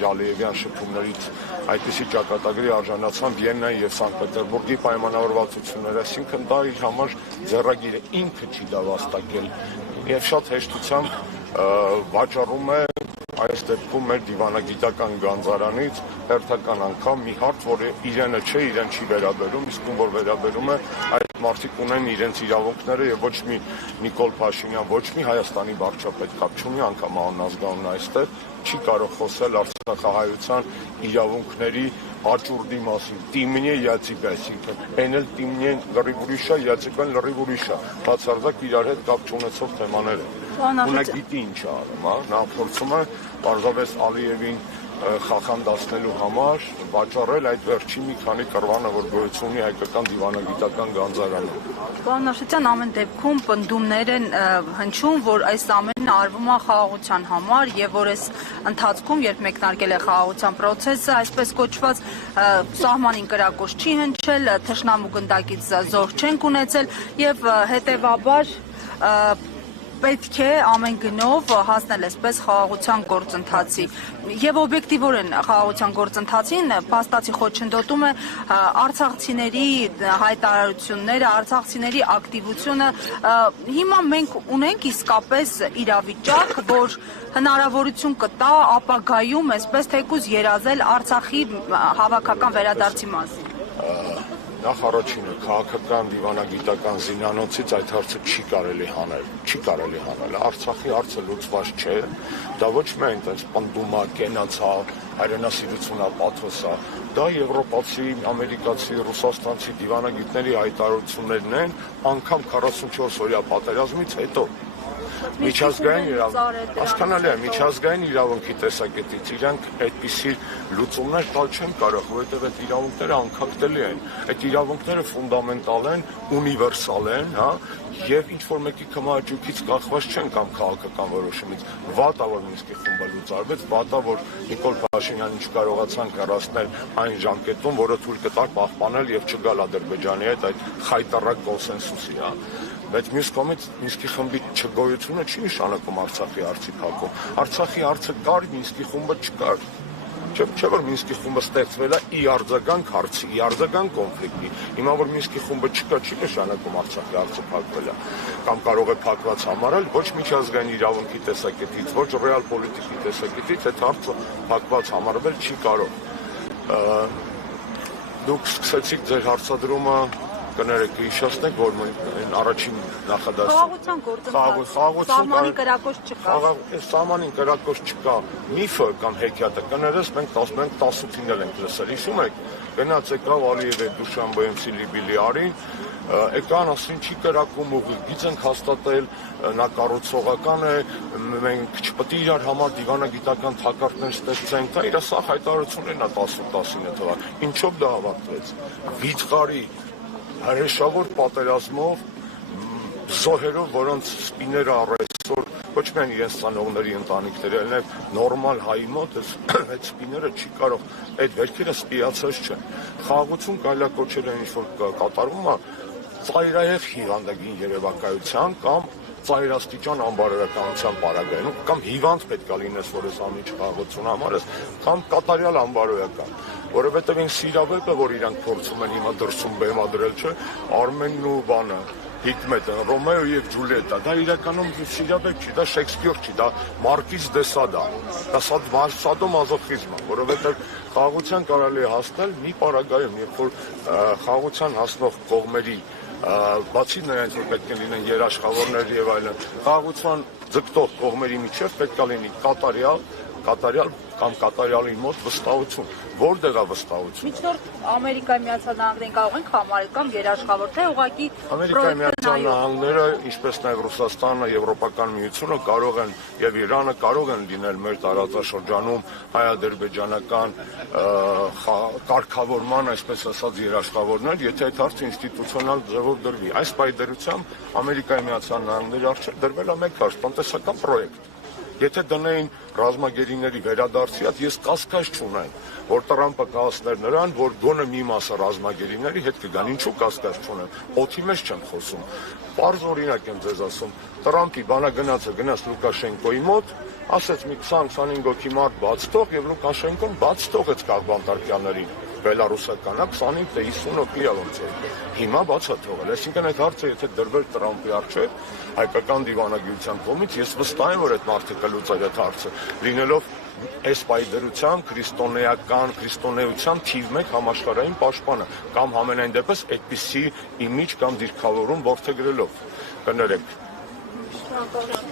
իր Ալիևյան շփումներից այդպիսի ճակատագրի արժանացան Վիեննայի եւ Սանկտ Պետերբուրգի պայմանավորվածությունները, այսինքն դա իր համար ձեռագիրը ինքը չի դա վաստակել եւ շատ հեշտությամբ վաճառում է այս դեպքում մեր դիվանագիտական գանձարանից հերթական անգամ մի հարց, որ իրենը չէ, իրեն չի վերաբերում, իսկ ում որ վերաբերում է, այդ մարդիկ ունեն իրենց իրավունքները եւ ոչ մի Նիկոլ Փաշինյան, ոչ մի Հայաստանի վարչապետ կապ չունի, անգամ անազգանուն այստեղ չի կարող խոսել արցախահայության իրավունքների աճուրդի մասին։ Տիմնի յացիպ, այսինքն, այն էլ տիմնի լրիվ ուրիշ է, յացիպեն լրիվ ուրիշ է, բացարձակ իրար հետ կապ չունեցող թեմաներ են։ Նա գիտի ինչ արում, նա փորձում է պարզապես Ալիևին խախանդացնելու համար վաճառել այդ վերջի մի քանի կռվանը, որ գոյություն ունի հայկական դիվանագիտական գանձարանում։ Պարոն Նաշետյան, ամեն դեպքում պնդումներ են հնչում, որ այս ամենը արվում է խաղաղության համար եւ որ այս ընթացքում, երբ մեկնարկել է խաղաղության process-ը, այսպես կոչված սահմանին կրակոց չի հնչել, թշնամու գնդակից զոհ չենք ունեցել եւ հետեւաբար պետք է ամեն գնով հասնել այսպես խաղաղության գործընթացի եւ օբյեկտիվորեն խաղաղության գործընթացին փաստացի խոչընդոտում է արցախցիների հայտարարությունները, արցախցիների ակտիվությունը։ Հիմա մենք ունենք իսկապես իրավիճակ, որ հնարավորություն կտա ապագայում այսպես թեկուզ երազել Արցախի հավաքական վերադարձի մասին։ Նախ առաջինը քաղաքական դիվանագիտական զինանոցից այդ հարցը չի կարելի հանել, Արցախի հարցը լուծված չէ, դա ոչ միայն այնպես պնդումա, կենացա, հայրենասիրությունա, պաթոսա, դա եվրոպացի, ամերիկացի, ռուսաստանցի դիվանագիտների հայտարարություններն են, անգամ 44 օրյա պատերազմից հետո։ Միջազգային իրավունքի տեսակետից իրանք այդպիսի լուծումներ տալ չեն կարող, որովհետև այդ իրավունքները անքակտելի են, այդ իրավունքները ֆունդամենտալ են, ունիվերսալ են, եւ ինչ որ մեկի կամաճուկից կախված չեն կամ քաղաքական որոշումից։ Վատա որ Մինսկի խումբը լուծարվեց, վատա որ Նիկոլ Փաշինյանին չկարողացան կառուցել այն ժամկետում, որը թույլ կտար պահպանել եւ չգալ Ադրբեջանի հետ այդ խայտառակ կոնսենսուսի, Բայց մյուս կողմից Մինսկի խմբի չգոյությունը չի նշանակում Արցախի հարցի փակում։ Արցախի հարցը կար, Մինսկի խումբը չկար։ Չէ՞ որ Մինսկի խումբը ստեղծվել է ի արձագանք հարցի, ի արձագանք կոնֆլիկտի։ Հիմա որ Մինսկի խումբը չկա, չի նշանակում Արցախի հարցը փակվել է։ Կամ կարող է փակված համարել ոչ միջազգային իրավունքի տեսակետից, ոչ ռեալ պոլիտիկի տեսակետից այդ հարցը փակված համարվել չի կարող։ Դուք սկսեցիք ձեր հարցադրումը կներեք հիշեցնեք, որ առաջին նախադասում սահմանին կրակոց չկա։ Սահմանին կրակոց չկա միֆը կամ հեքիաթը կներես մենք 18-ին էլ ենք լսել, հիշում եք, գնաց եկավ Ալիևը Դուշանբեում Սիլիբիլիարին, եկան ասին չի կրակում ուղիղ, գիծ ենք հաստատել, նա կառուցողական է, մենք չպետք է իրար համար դիվանագիտական թակարդներ ստեղծենք, դա իր սա հայտարարություններն է 18-19 թվականին, ինչով դա ավարտվեց, վիճղարի հրեշավոր պատերազմով զոհերով, որոնց սպիները առայսօր ոչ միայն իրենց ծանողների ընտանիքների, այլև նորմալ հայի մոտ այդ սպիները չի կարող, այդ վերքերը սպիացած չեն։ Խաղաղություն կարելի է կոչել այն ինչ-որ կատարվում է ծայրահեղ հիվանդագին երևակայության կամ ծայրաստիճան անբարոյականության պարագայում, կամ հիվանդ պետք է լինես, որ այս ամիջ խաղաղություն համարես, կամ կատարյալ անբարոյական, որովհետև այն սիրավեպը, որ իրանք փորձում են հիմա դրսում բեմադրել, չէ, Արմենն ու բանը, Հիկմետը, Ռոմեո եւ Ջուլիետա, դա իրականում սիրավեպ չի, դա Շեքսպիր չի, դա Մարկիզ դե Սադա, դա սադոմազոխիզմ է, որովհետև խաղաղության կարելի է հասնել մի պարագայում, երբ որ խաղաղության հասնող կողմերի բացի նրանից, որ պետք է լինեն երաշխավորներ եւ այլն, խաղաղության ձգտող կողմերի միջև պետք է լինի կատարյալ կամ կատարյալի մոտ վստահություն, որտեղ է վստահություն։ Միջնորդ Ամերիկայի Միացյալ Նահանգներին կարող ենք համարել կամ երաշխավոր, թե ուղղակի Ամերիկայի Միացյալ Նահանգները, ինչպես նաև Ռուսաստանը, Եվրոպական միությունը կարող են եւ Իրանը կարող են լինել մեր տարածաշրջանում հայ-ադրբեջանական կարգավորման, այսպես ասած, երաշխավորներ, եթե այդ հարցը ինստիտուցիոնալ ձևով դրվի։ Այս պայմանությամբ Ամերիկայի Միացյալ Նահանգների առջև դրվել է մեկ հարց՝ տնտեսական պրոյեկտ։ Եթե դնեին ռազմագերիների վերադարձի հետ, ես կասկած չունեմ, որ Տրամպը կհասներ նրան, որ գոնե մի մասը ռազմագերիների հետ կգան, ինչու կասկած չունեմ, օդի մեջ չեմ խոսում։ Պարզ օրինակ եմ ձեզ ասում, Տրամպի բանագնացը գնաց Լուկաշենկոյի մոտ, ասեց մի 20-25 հոգի մարդ բաց թող եւ Լուկաշենկոն բաց թողեց քաղբանտարկյալներին։ Բելարուսականը 25 թե 50 հոգի ոնց է։ Հիմա բացա թողել։ Այսինքն այդ հարցը եթե դրվել Տրամպի առջև հայկական դիվանագիտության կողմից, ես վստահ եմ, որ այդ մարդը կլուծել այդ հարցը, լինելով այս պայդրության քրիստոնեության թիվ 1 համաշխարհային պաշտպանը կամ համենայն դեպս այդպիսի իմիջ կամ դիրքավորում որդեգրելով։ Կներեք։ Շնորհակալ եմ։